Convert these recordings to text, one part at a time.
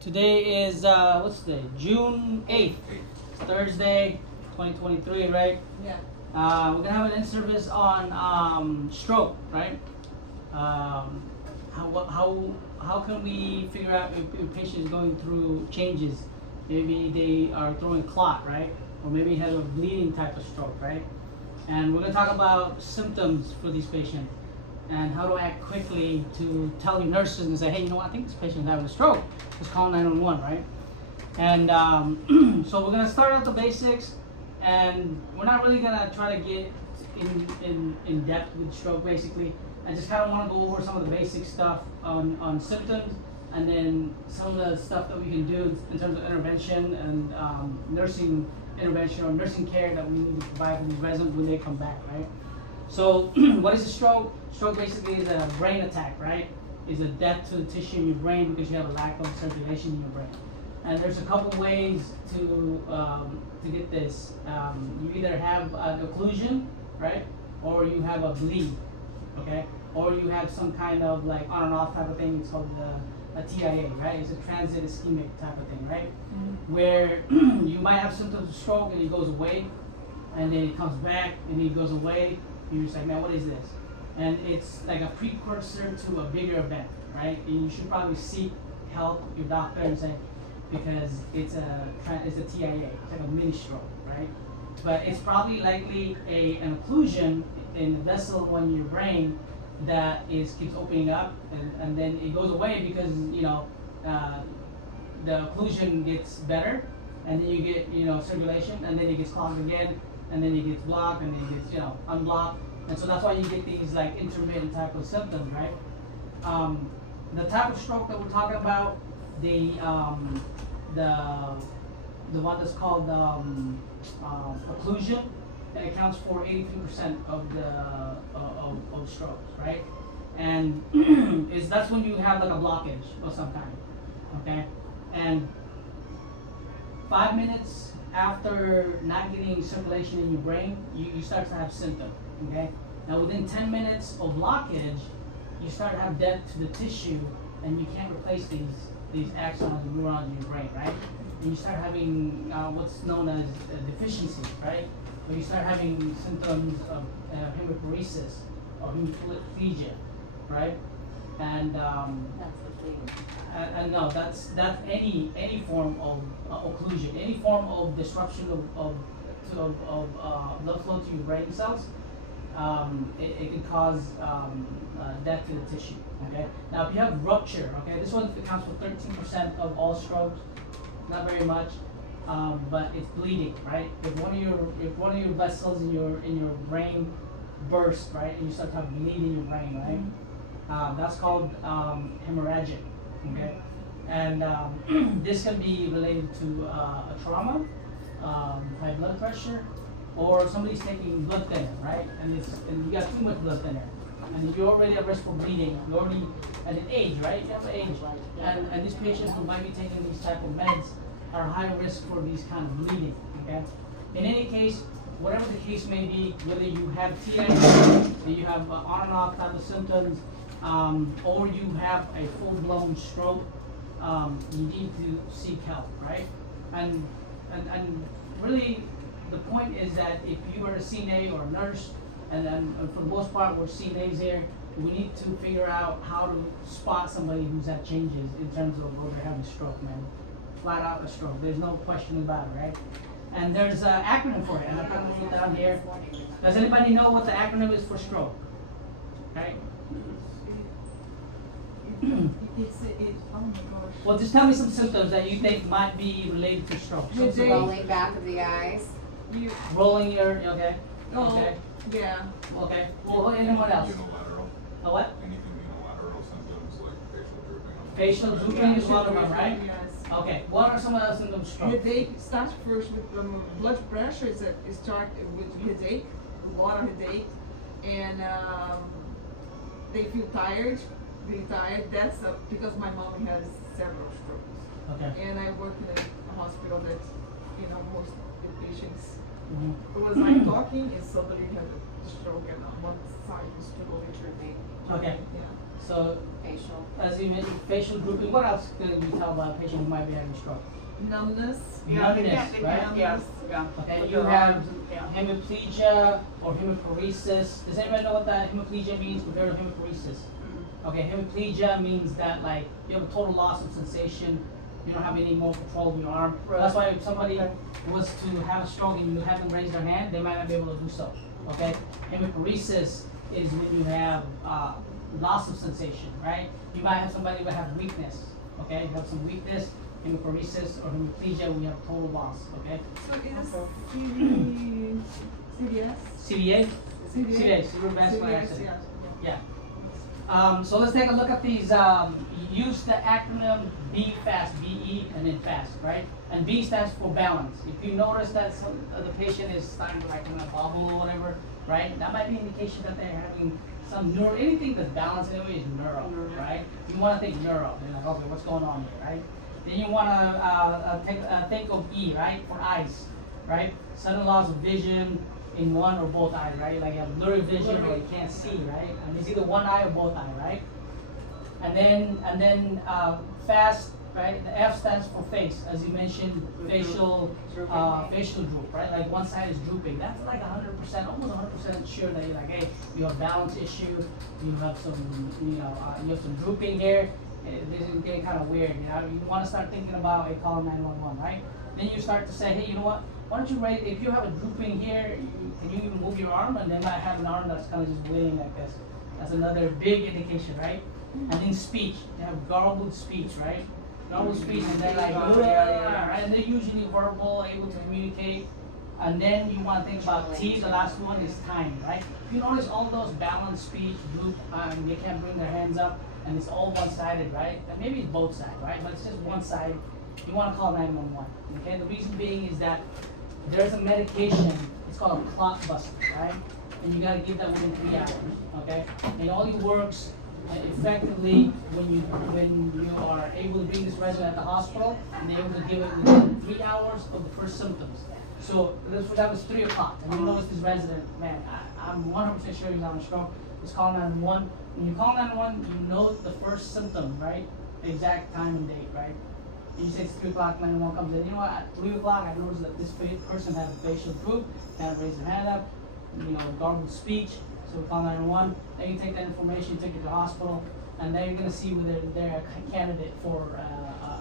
Today is what's today? June 8th, Thursday, 2023, right? Yeah. We're gonna have an in-service on stroke, right? Um, how can we figure out if a patient is going through changes? Maybe they are throwing clot, right? Or maybe have a bleeding type of stroke, right? And we're gonna talk about symptoms for these patients and how to act quickly to tell your nurses and say, hey, you know what, I think this patient is having a stroke. Just call 911, right? And so we're gonna start at the basics, and we're not really gonna try to get in depth with stroke basically. I just kind of want to go over some of the basic stuff on symptoms, and then some of the stuff that we can do in terms of intervention and nursing intervention or nursing care that we need to provide for these residents when they come back, right? So what is a stroke? Stroke basically is a brain attack, right? Is a death to the tissue in your brain because you have a lack of circulation in your brain. And there's a couple ways to get this. You either have an occlusion, right? Or you have a bleed, okay? Or you have some kind of like on and off type of thing. It's called a TIA, right? It's a transit ischemic type of thing, right? Mm-hmm. Where you might have symptoms of stroke and it goes away, and then it comes back and it goes away. You're just like, man, what is this? And it's like a precursor to a bigger event, right? And you should probably seek help with your doctor and say, because it's a TIA, it's like a mini stroke, right? But it's probably likely an occlusion in the vessel on your brain that keeps opening up, and then it goes away because the occlusion gets better, and then you get circulation, and then it gets clogged again, and then it gets blocked, and then it gets unblocked, and so that's why you get these like intermittent type of symptoms, right? The type of stroke that we're talking about, the one that's called occlusion, that accounts for 83% of the of strokes, right? And that's when you have like a blockage of some kind, okay? And 5 minutes after not getting circulation in your brain, you start to have symptoms, okay? Now within 10 minutes of blockage, you start to have death to the tissue, and you can't replace these axons and neurons in your brain, right? And you start having what's known as a deficiency, right? Where you start having symptoms of hemiparesis or hemiplegia, right? And That's the thing. and no, that's any form of occlusion, any form of disruption of blood flow to your brain cells. It can cause death to the tissue. Okay. Now, if you have rupture, okay, this one accounts for 13% of all strokes. Not very much, but it's bleeding, right? If one of your vessels in your brain bursts, right, and you start to have bleed in your brain, right? That's called hemorrhagic. Okay. And this can be related to a trauma, high blood pressure, or somebody's taking blood thinner, right? And you got too much blood thinner, and you're already at risk for bleeding. You're already at an age, right? You have an age, and these patients who might be taking these type of meds are high risk for these kind of bleeding. Okay. In any case, whatever the case may be, whether you have TIA, you have on and off type of symptoms, or you have a full-blown stroke, you need to seek help, right? And really, the point is that if you are a CNA or a nurse, and then for the most part we're CNAs here, we need to figure out how to spot somebody who's had changes in terms of whether they're having a stroke, man. Flat out a stroke. There's no question about it, right? And there's an acronym for it, and I'm going to put it down here. Does anybody know what the acronym is for stroke? Okay. Oh my gosh. Well, just tell me some symptoms that you think might be related to stroke. Headache. Rolling back of the eyes. You, Rolling your, okay. oh, Okay. yeah. Okay. Well, anyone else? Unilateral. A what? Anything unilateral symptoms like Facial facial drooping. drooping is one of them, right? Yes. Okay. What are some of the symptoms of stroke? Headache starts first with blood pressure. It starts with headache, a lot of headache, and they feel tired, really tired. That's because my mom has several strokes. Okay. And I work in a hospital that, most of the patients, Mhm. it was like talking, and somebody had stroke and on one side is totally drooping. Okay. Yeah. So, Facial. as you mentioned, facial drooping, what else can we tell about a patient who might be having stroke? Numbness. Numbness, they right? can't, yeah, yeah. Okay, Put you their have arms and- yeah. hemiplegia or hemiparesis. Does anybody know what that hemiplegia means compared to hemiparesis? Okay, hemiplegia means that like you have a total loss of sensation. You don't have any more control of your arm. Right. That's why if somebody Okay. was to have a stroke and you have them raise their hand, they might not be able to do so. Okay, hemiparesis is when you have loss of sensation, right? You might have somebody who have weakness. Okay, you have some weakness. Hemiparesis or hemiplegia, we have total loss. Okay, So is Okay. CDS? CDA. CDA? Cerebrovascular CDS, accident. yeah. Yeah. So let's take a look at these. Use the acronym BFAST, BE, and then FAST, right? And B stands for balance. If you notice that the patient is starting to like kind of bobble or whatever, right? That might be an indication that they're having some neuro. Anything that's balanced anyway is neuro, right? You want to think neuro. You're like, okay, what's going on here, right? Then you want to think of E, right? For eyes, right? Sudden loss of vision in one or both eyes, right? Like you have blurry vision or you can't see, right? And it's either one eye or both eye, right? And then fast, right? The F stands for face, as you mentioned, facial droop, right? Like one side is drooping. That's like 100%, almost 100% sure that you're like, hey, you have balance issue, you have some, you have some drooping here. This is getting kind of weird. You want to start thinking about, hey, call 911, right? Then you start to say, hey, you know what? Why don't you raise? If you have a drooping here, can you even move your arm? And they might have an arm that's kind of just waiting like this. That's another big indication, right? And then speech, they have garbled speech, right? Garbled speech, and they're like, right? And they're usually verbal, able to communicate. And then you want to think about T, the last one is time, right? If you notice all those balanced speech, droop, they can't bring their hands up, and it's all one-sided, right? And maybe it's both sides, right? But it's just one side. You want to call 911, okay? The reason being is that there's a medication, it's called a clot buster, right? And you gotta give that within 3 hours, okay? It only works effectively when you are able to bring this resident at the hospital and they're able to give it within 3 hours of the first symptoms. So that was 3 o'clock, and you notice this resident, man, I'm 100% sure he's having a stroke. Just call 911. When you call 911, you know the first symptom, right? The exact time and date, right? And you say it's 3 o'clock, 911 comes in. You know what? At 3 o'clock, I noticed that this person had a facial droop, can't raise their hand up, garbled speech. So we call 911. Then you take that information, you take it to the hospital, and then you're going to see whether they're a candidate for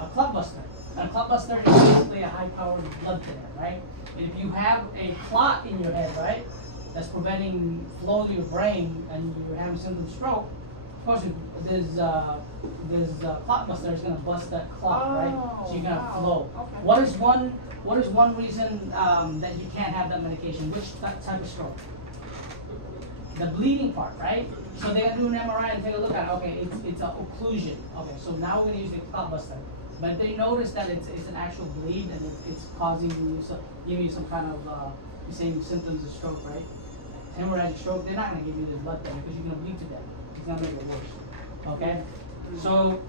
a clot buster. And a clot buster is basically a high-powered blood thinner, right? And if you have a clot in your head, right, that's preventing flow to your brain, and you're having symptoms of stroke, of course, this clot buster is going to bust that clot, right? So you're going to flow. Okay. What is one reason that you can't have that medication? Which type of stroke? The bleeding part, right? So they're gonna do an MRI and take a look at it. Okay, it's an occlusion. Okay, so now we're gonna use the clot buster. But they notice that it's an actual bleed and it's causing you giving you some kind of same symptoms of stroke, right? Hemorrhagic stroke. They're not gonna give you this blood thinner because you're gonna bleed to death. It's gonna make it worse. Okay, so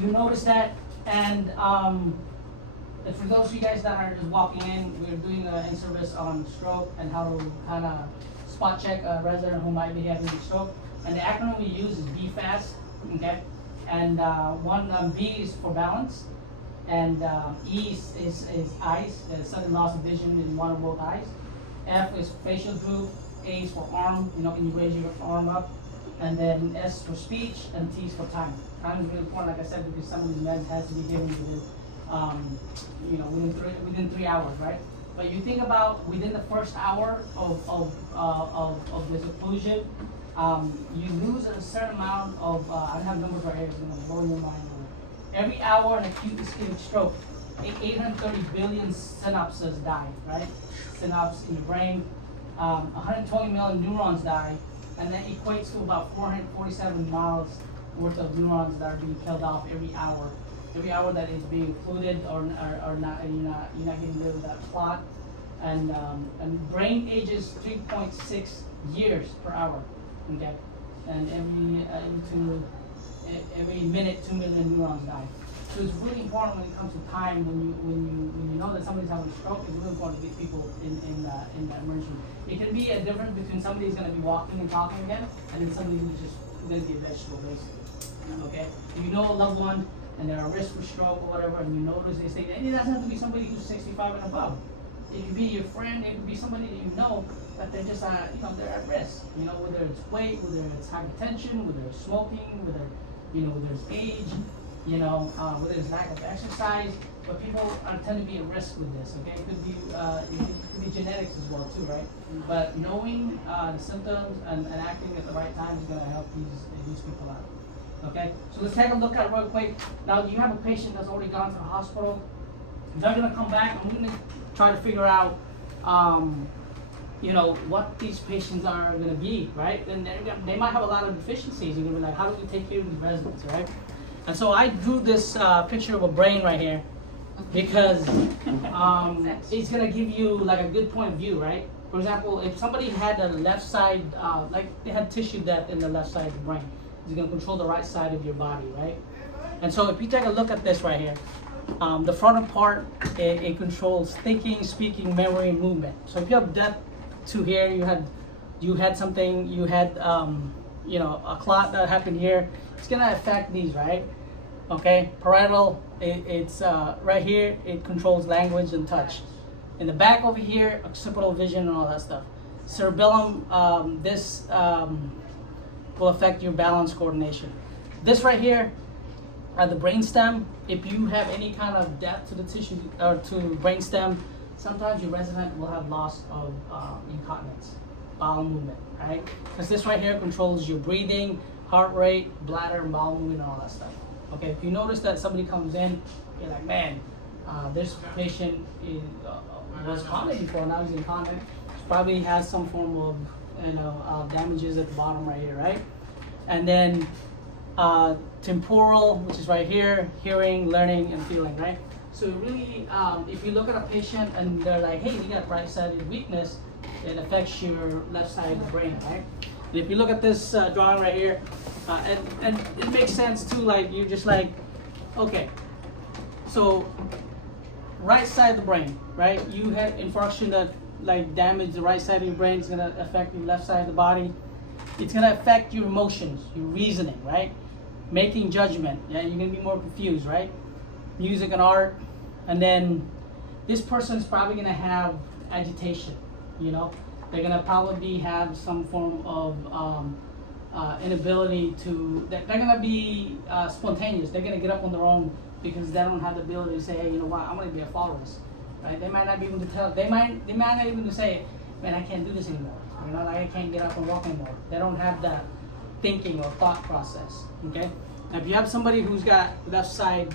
you notice that, and for those of you guys that are just walking in, we're doing an in-service on stroke and how to kind of spot check a resident who might be having a stroke. And the acronym we use is BFAST, okay? And B is for balance, and E is eyes, sudden loss of vision in one or both eyes. F is facial droop, A is for arm, can you raise your arm up? And then S for speech, and T is for time. Time is really important, like I said, because some of these meds has to be given within 3 hours, right? But you think about within the first hour of this occlusion, you lose a certain amount of, I don't have numbers right here, it's gonna blow your mind. Every hour in acute ischemic stroke, 830 billion synapses die, right? Synapses in your brain, 120 million neurons die, and that equates to about 447 miles worth of neurons that are being killed off every hour. Every hour that is being occluded or not, you're not getting rid of that clot, and brain ages 3.6 years per hour, okay, and every minute 2 million neurons die. So it's really important when it comes to time, when you know that somebody's having a stroke, it's really important to get people in the emergency room. It can be a difference between somebody's gonna be walking and talking again, and then somebody who's just gonna be a vegetable, basically. Okay? If you know a loved one and they're at risk for stroke or whatever, and you notice they say, and it doesn't have to be somebody who's 65 and above. It could be your friend, it could be somebody that you know that they're just they're at risk. You know, whether it's weight, whether it's hypertension, whether it's smoking, whether whether it's age, whether it's lack of exercise. But people tend to be at risk with this. Okay, it could be genetics as well too, right? But knowing the symptoms and acting at the right time is going to help these people out. Okay, so let's take a look at it real quick. Now you have a patient that's already gone to the hospital. They're going to come back. I'm going to try to figure out, what these patients are going to be, right? And they might have a lot of deficiencies. You're going to be like, how do we take care of these residents, right? And so I drew this picture of a brain right here because it's going to give you like a good point of view, right? For example, if somebody had the left side, like they had tissue death in the left side of the brain, it's going to control the right side of your body, right? And so if you take a look at this right here, the frontal part, it controls thinking, speaking, memory, and movement. So if you have death to here, you had something, you had a clot that happened here, it's gonna affect these, right? Okay, parietal, it's right here, it controls language and touch. In the back over here, occipital vision and all that stuff. Cerebellum, this will affect your balance coordination. This right here, at the brainstem, if you have any kind of depth to the tissue or to brainstem, sometimes your resident will have loss of incontinence, bowel movement, right? Because this right here controls your breathing, heart rate, bladder, bowel movement, and all that stuff. Okay, if you notice that somebody comes in, you're like, man, this patient was continent before, now he's incontinent. Probably has some form of damages at the bottom right here, right? And then temporal, which is right here, hearing, learning, and feeling, right? So really, if you look at a patient and they're like, hey, you got right-sided weakness, it affects your left side of the brain, right? And if you look at this drawing right here, and it makes sense too, like you're just like, okay, so right side of the brain, right? You had infarction that like damaged the right side of your brain, it's gonna affect your left side of the body. It's gonna affect your emotions, your reasoning, right? Making judgment, yeah, you're gonna be more confused, right? Music and art, and then this person's probably gonna have agitation, they're gonna probably have some form of inability to, they're gonna be spontaneous, they're gonna get up on their own because they don't have the ability to say, hey, you know what, I'm gonna be a walrus, right? They might not be able to tell, they might not even say, man, I can't do this anymore, like I can't get up and walk anymore. They don't have that thinking or thought process, okay? Now if you have somebody who's got left side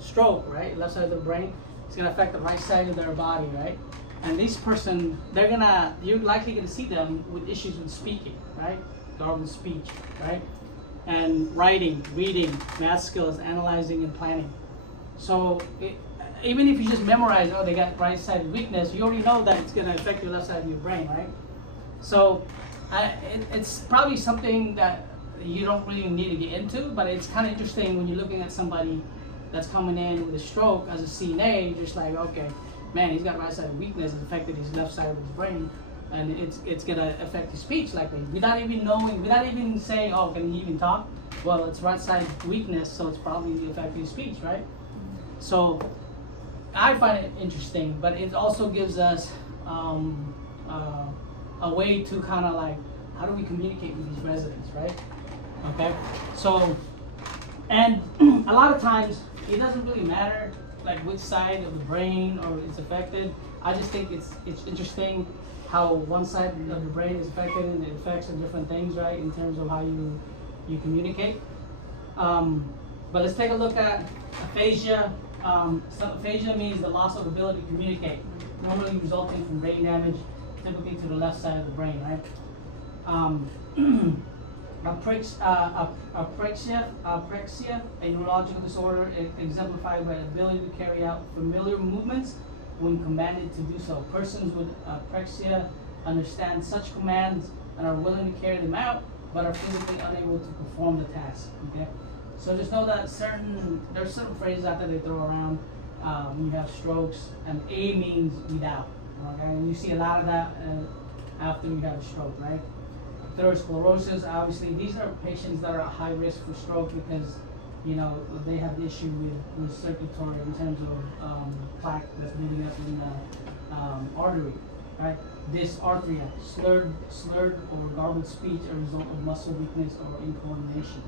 stroke, right, left side of the brain, it's gonna affect the right side of their body, right? And this person, you're likely gonna see them with issues with speaking, right? Garbled speech, right? And writing, reading, math skills, analyzing, and planning. So even if you just memorize, they got right-sided weakness, you already know that it's gonna affect your left side of your brain, right? So it's probably something that you don't really need to get into, but it's kind of interesting when you're looking at somebody that's coming in with a stroke as a CNA, you're just like, okay, man, he's got right-sided weakness, it's affected his left side of his brain, and it's gonna affect his speech likely. Without even saying, oh, can he even talk? Well, it's right-side weakness, so it's probably affecting his speech, right? So I find it interesting, but it also gives us a way to kind of like, how do we communicate with these residents, right? Okay, so, and a lot of times it doesn't really matter like which side of the brain or it's affected. I just think it's interesting how one side of the brain is affected and it affects different things, right, in terms of how you communicate. But let's take a look at aphasia. So aphasia means the loss of ability to communicate, normally resulting from brain damage, typically to the left side of the brain, right? Apraxia, a neurological disorder exemplified by the ability to carry out familiar movements when commanded to do so. Persons with apraxia understand such commands and are willing to carry them out, but are physically unable to perform the task. Okay, So just know that there's certain phrases out there they throw around when you have strokes, and A means without. Okay, and you see a lot of that after you have a stroke, right? Atherosclerosis, obviously, these are patients that are at high risk for stroke because, you know, they have the issue with circulatory in terms of plaque that's building up in the artery, right? Dysarthria, slurred or garbled speech, a result of muscle weakness or incoordination.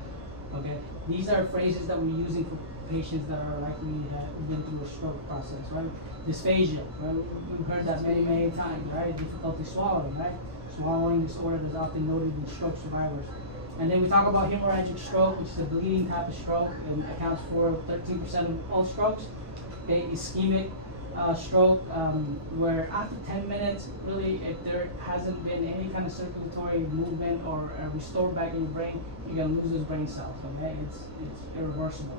Okay, these are phrases that we're using for patients that are likely to have been through a stroke process, right? Dysphagia, right? We've heard that many times, right? Difficulty swallowing, right? Swallowing disorder is often noted in stroke survivors. And then we talk about hemorrhagic stroke, which is a bleeding type of stroke and accounts for 13% of all strokes. Okay, ischemic stroke, where after 10 minutes, really, if there hasn't been any kind of circulatory movement or restored back in your brain, you're gonna lose those brain cells. Okay, it's irreversible.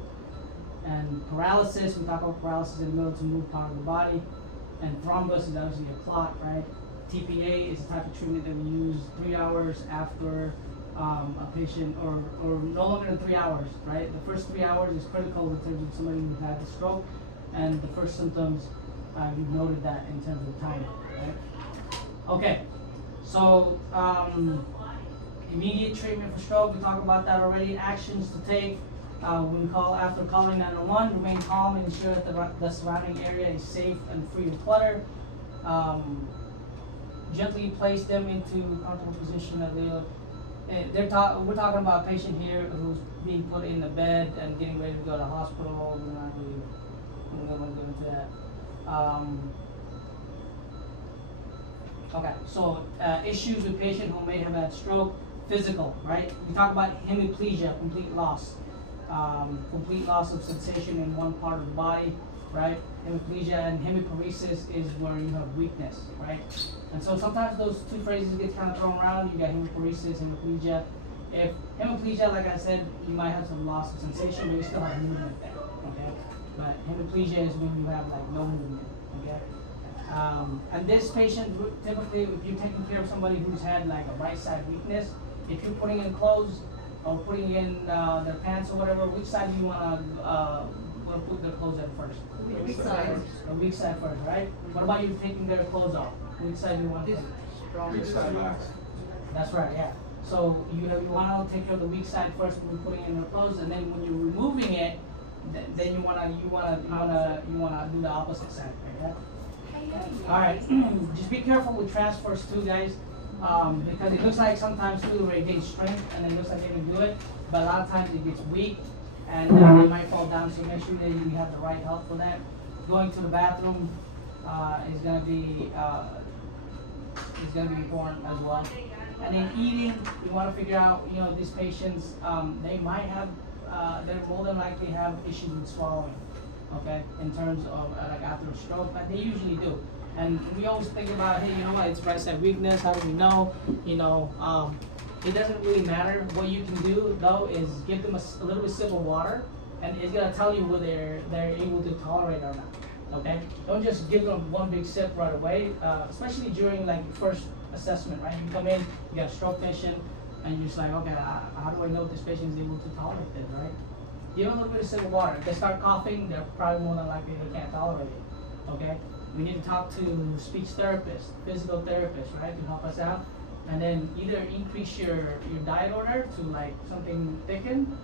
And paralysis, we talk about paralysis in the middle to move part of the body. And thrombus is obviously a clot, right? TPA is a type of treatment that we use 3 hours after a patient, or no longer than 3 hours, right? The first 3 hours is critical in terms of somebody who had a stroke, and the first symptoms, you've noted that in terms of time, right? Okay, so immediate treatment for stroke, we talked about that already. Actions to take. When after calling 911, remain calm and ensure that the surrounding area is safe and free of clutter. Gently place them into comfortable position that we're talking about a patient here who's being put in a bed and getting ready to go to the hospital. We're not really going to go into that. Okay, so issues with patient who may have had stroke. Physical, right? We talk about hemiplegia, complete loss of sensation in one part of the body, right? Hemiplegia and hemiparesis is where you have weakness, right? And so sometimes those two phrases get kind of thrown around. You got hemiparesis, hemiplegia. If hemiplegia, like I said, you might have some loss of sensation, but you still have movement there, okay? But hemiplegia is when you have like no movement, okay? And this patient, typically, if you're taking care of somebody who's had like a right side weakness, if you're putting in clothes or putting in their pants or whatever, which side do you want to put their clothes in first? The weak side. The weak side first, right? What about you taking their clothes off? Which side do you want to take? Weak side last. That's right, yeah. So you want to take care of the weak side first when you're putting in their clothes, and then when you're removing it, then you wanna do the opposite side, right? Yeah? All right. Just be careful with transfers too, guys. Because it looks like sometimes too it gains strength and it looks like they can do it, but a lot of times it gets weak and they might fall down. So make sure that you have the right help for that. Going to the bathroom is gonna be important as well. And then eating, you want to figure out, you know, these patients, they might have, they're more than likely have issues with swallowing, okay, in terms of like after a stroke, but they usually do. And we always think about, hey, you know what, it's right side weakness, how do we know? You know, it doesn't really matter. What you can do though is give them a little bit sip of water, and it's gonna tell you whether they're able to tolerate or not. Okay? Don't just give them one big sip right away, especially during like first assessment, right? You come in, you got a stroke patient, and you're just like, okay, how do I know if this patient is able to tolerate this, right? Give them a little bit of sip of water. If they start coughing, they're probably more than likely they can't tolerate it. Okay? We need to talk to speech therapists, physical therapists, right, to help us out. And then either increase your diet order to like something thicken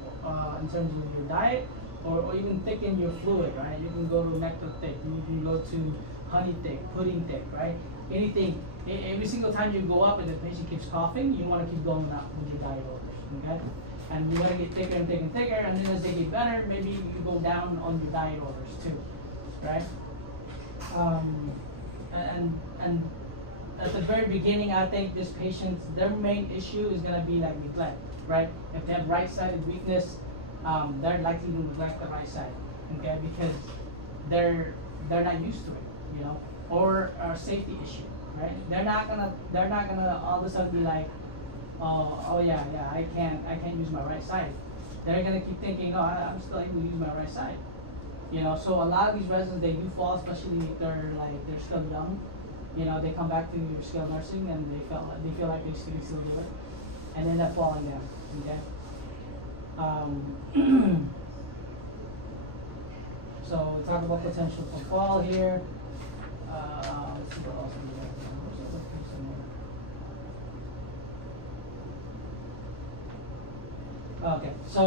in terms of your diet, or even thicken your fluid, right? You can go to nectar thick, you can go to honey thick, pudding thick, right? Anything, every single time you go up and the patient keeps coughing, you want to keep going up with your diet orders, okay? And you're going to get thicker and thicker and thicker, and then as they get better, maybe you go down on your diet orders too, right? And at the very beginning, I think this patient's, their main issue is gonna be like neglect, right? If they have right-sided weakness, they're likely to neglect the right side, okay? Because they're not used to it, you know? Or a safety issue, right? They're not gonna all of a sudden be like, oh yeah, I can't use my right side. They're gonna keep thinking, no, I'm still able to use my right side. You know, so a lot of these residents, they do fall, especially if they're still young. You know, they come back to skilled nursing and they feel like they can still do it, and end up falling down. Okay. So we talk about potential for fall here. Let's see what else we got. Where's the other piece in there? Okay, so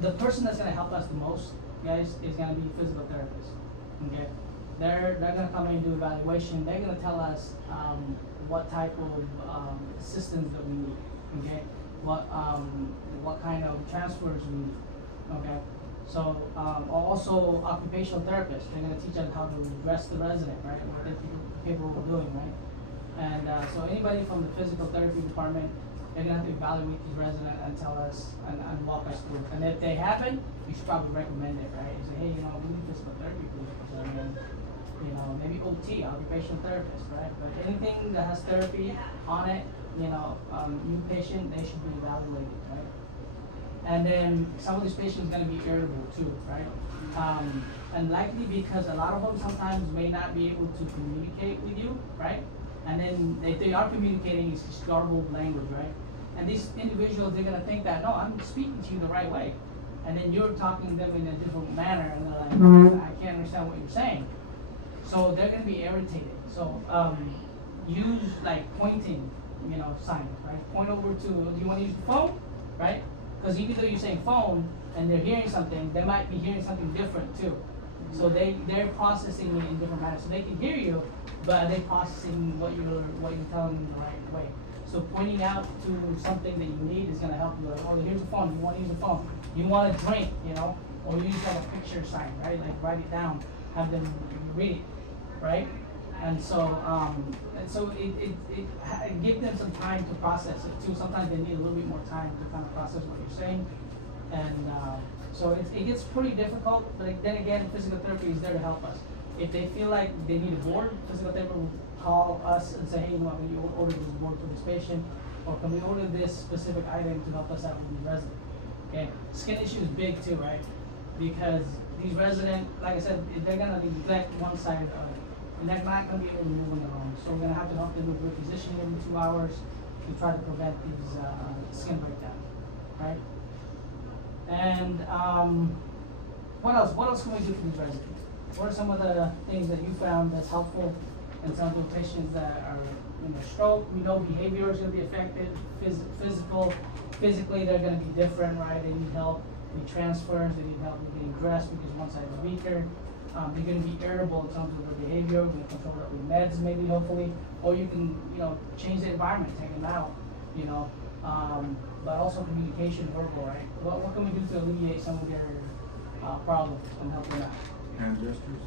the person that's gonna help us the most, guys, is gonna be physical therapists. Okay, they're gonna come in and do evaluation. They're gonna tell us what type of assistance that we need. Okay, what kind of transfers we need. Okay, so also occupational therapists. They're gonna teach us how to address the resident, right? What they're capable of doing, right? And so anybody from the physical therapy department, they're gonna have to evaluate these residents and tell us and walk us through. And if they haven't, you should probably recommend it, right? You say, hey, we need physical therapy, please. Maybe OT, occupational therapist, right? But anything that has therapy on it, new patient, they should be evaluated, right? And then some of these patients are gonna be irritable too, right? And likely because a lot of them sometimes may not be able to communicate with you, right? And then if they are communicating, it's just garbled language, right? And these individuals, they're gonna think that, no, I'm speaking to you the right way. And then you're talking to them in a different manner, and they're like, I can't understand what you're saying. So they're gonna be irritated. So use like pointing, signs, right? Point over to, do you wanna use the phone, right? Because even though you're saying phone and they're hearing something, they might be hearing something different too. So they're processing it in different manners. So they can hear you, but they're processing what you're telling them the right way. So pointing out to something that you need is gonna help you. Like, oh, here's the phone. You want to use the phone. You want to drink, or use like a picture sign, right? Like write it down, have them read it, right? And so it give them some time to process it too. Sometimes they need a little bit more time to kind of process what you're saying, and so it gets pretty difficult. But then again, physical therapy is there to help us. If they feel like they need a board, physical therapy will call us and say, hey, can you order this board for this patient, or can we order this specific item to help us out with the resident? Okay, skin issue is big too, right? Because these residents, like I said, they're gonna neglect one side of it, and they're not gonna be able to move on their own. So we're gonna have to help them with repositioning every 2 hours to try to prevent these skin breakdown, right? And what else? What else can we do for these residents? What are some of the things that you found that's helpful in some of the patients that are stroke? We know behavior is going to be affected. Physically, they're going to be different, right? They need help with transfers. They need help with getting dressed because one side is weaker. They're going to be irritable in terms of their behavior. We can control that with meds, maybe, hopefully, or you can, change the environment, take them out, but also communication, verbal, right? What can we do to alleviate some of their problems and help them out? Hand gestures?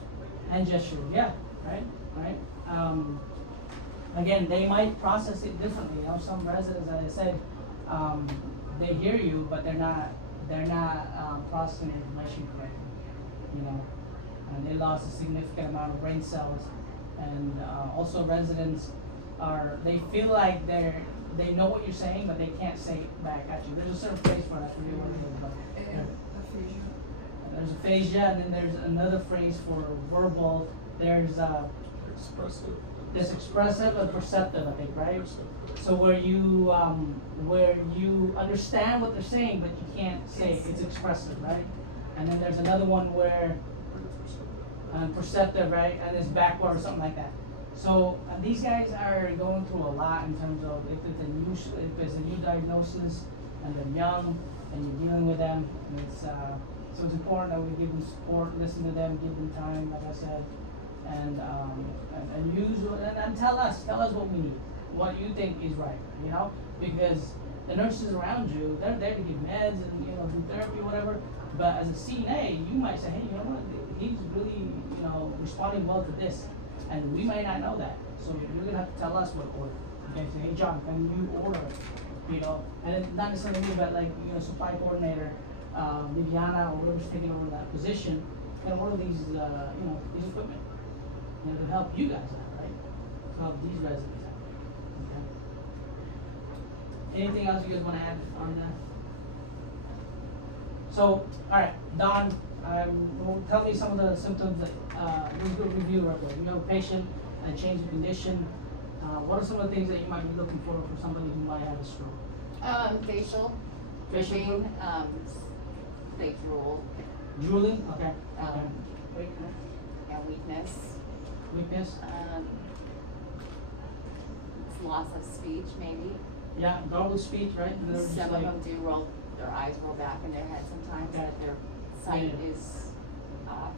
Hand gestures, yeah, right. Again, they might process it differently. Some residents, as I said, they hear you, but they're not processing information correctly, and they lost a significant amount of brain cells. And also residents they feel like they know what you're saying, but they can't say it back at you. There's a certain phrase for that. I forget what it is, but Aphasia. there's aphasia, and then there's another phrase for verbal. There's Expressive. there's expressive and perceptive, I think, right? Perceptive. So where you understand what they're saying, but you can't say it. It's expressive, right? And then there's another one where perceptive, right? And it's backward or something like that. So these guys are going through a lot in terms of if it's a new diagnosis and they're young and you're dealing with them. And so it's important that we give them support, listen to them, give them time, like I said, and tell us what we need, what you think is right, because the nurses around you, they're there to give meds and do therapy or whatever. But as a CNA, you might say, hey, he's really responding well to this. And we may not know that, so you're gonna have to tell us what to order. Okay, say, hey John, can you order it? And it's not necessarily me, but supply coordinator, Viviana or whoever's taking over that position, can order these, these equipment, to help you guys out, right? To help these residents out. Okay. Anything else you guys want to add on that? So, all right, Don. Tell me some of the symptoms that we do review real quick. You have a patient and change of condition. What are some of the things that you might be looking for somebody who might have a stroke? Facial Facial pain, they drool Drooling, okay, okay. Um, and weakness. Weakness, It's loss of speech, maybe. yeah, garbled speech, right? They're just Some of like- them do roll, their eyes roll back in their head sometimes, Okay. that their sight Yeah. is off.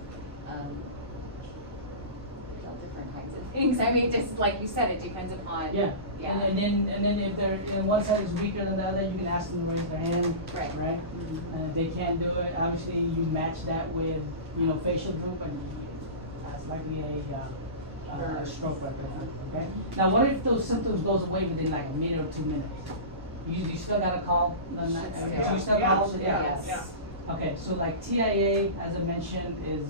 All different kinds of things. I mean, just like you said, it depends upon. Yeah, Yeah. and then if they're, one side is weaker than the other, you can ask them to raise their hand, Right. right? And if they can't do it, obviously you match that with, facial droop, and that's likely a stroke right there, okay? Now, what if those symptoms goes away within like a minute or 2 minutes? You still gotta call, you still call, Yes. Okay, so like TIA, as I mentioned, is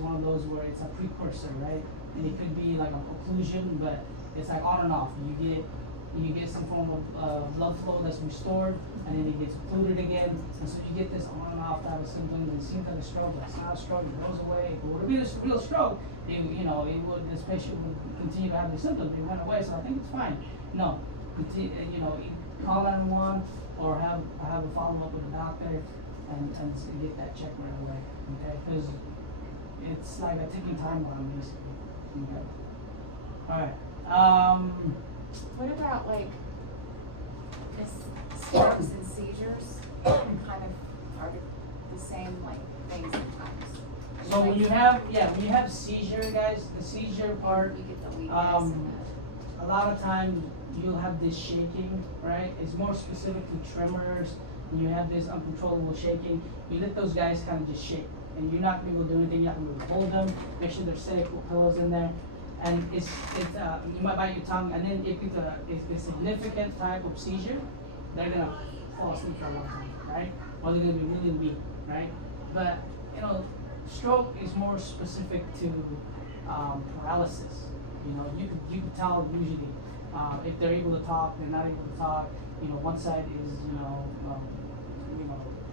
one of those where it's a precursor, right? And it could be like a occlusion, but it's like on and off. You get some form of blood flow that's restored, and then it gets occluded again, and so you get this on and off type of symptoms. And it seems like a stroke, but it's not a stroke. It goes away. If it would be a real stroke, this patient would continue to have the symptoms. They went away, so I think it's fine. No, call 911 or have a follow up with a doctor. And get that checked right away, okay? Because it's like a ticking time bomb, basically. Okay. All right. What about like, strokes and seizures? Kind of are the same like things sometimes. So when you have seizure, guys, the seizure part, You get the weakness and a lot of times you'll have this shaking, right? It's more specific to tremors. And you have this uncontrollable shaking. You let those guys kind of just shake, and you're not gonna be able to do anything. You're not gonna be able to hold them. Make sure they're safe with pillows in there. And it's you might bite your tongue, and then if it's a significant type of seizure, they're gonna fall asleep for a long time, right? Or they're gonna be really weak, right? But stroke is more specific to paralysis. You could tell usually if they're able to talk, they're not able to talk. One side is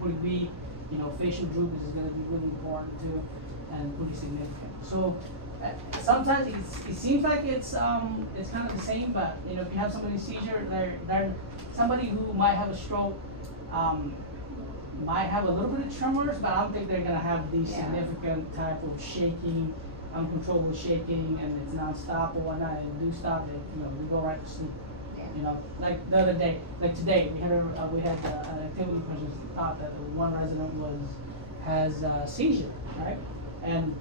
pretty weak. Facial droop is going to be really important too, and pretty significant. So sometimes it seems like it's kind of the same, but if you have somebody seizure, they're somebody who might have a stroke. Might have a little bit of tremors, but I don't think they're gonna have the significant type of shaking, uncontrollable shaking, and it's non-stop or whatnot. And do stop, we go right to sleep. Like the other day, like today, we had an activity person thought that one resident has a seizure, right? And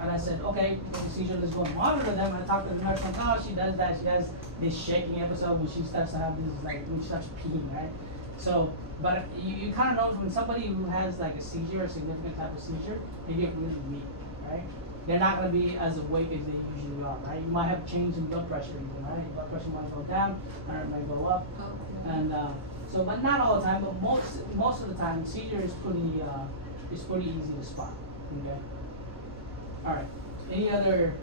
I said, okay, with the seizure, let's go and monitor them. And I talked to the nurse, like, oh, she does that. She has this shaking episode when she starts to have this, like, when she starts peeing, right? So, but you kind of know when somebody who has like a seizure, a significant type of seizure, they get really weak, right? They're not going to be as awake as they usually are, right? You might have change in blood pressure even, right? Your blood pressure might go down, or it might go up. And so, but not all the time, but most of the time, seizure is pretty easy to spot, okay? All right. Any other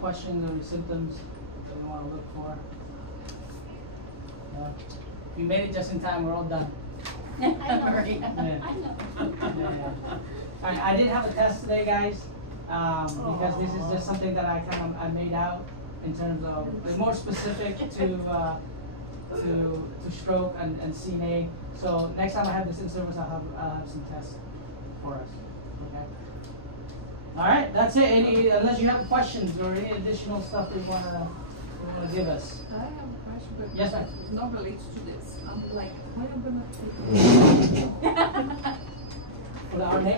questions or symptoms that we want to look for? No? We made it just in time. We're all done. I know. Yeah. I know. Yeah. All right. I did have a test today, guys, because this is just something that I made out in terms of like, more specific to stroke and CNA. So next time I have this in service, I'll have some tests for us. Okay. All right, that's it. Unless you have questions or any additional stuff that you wanna give us. I have a question, but Yes, ma'am. not related to this. I'm like, when I'm gonna For the RNA?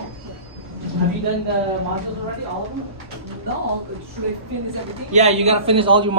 Have you done the modules already, all of them? No, but should I finish everything? Yeah, you gotta finish all your modules.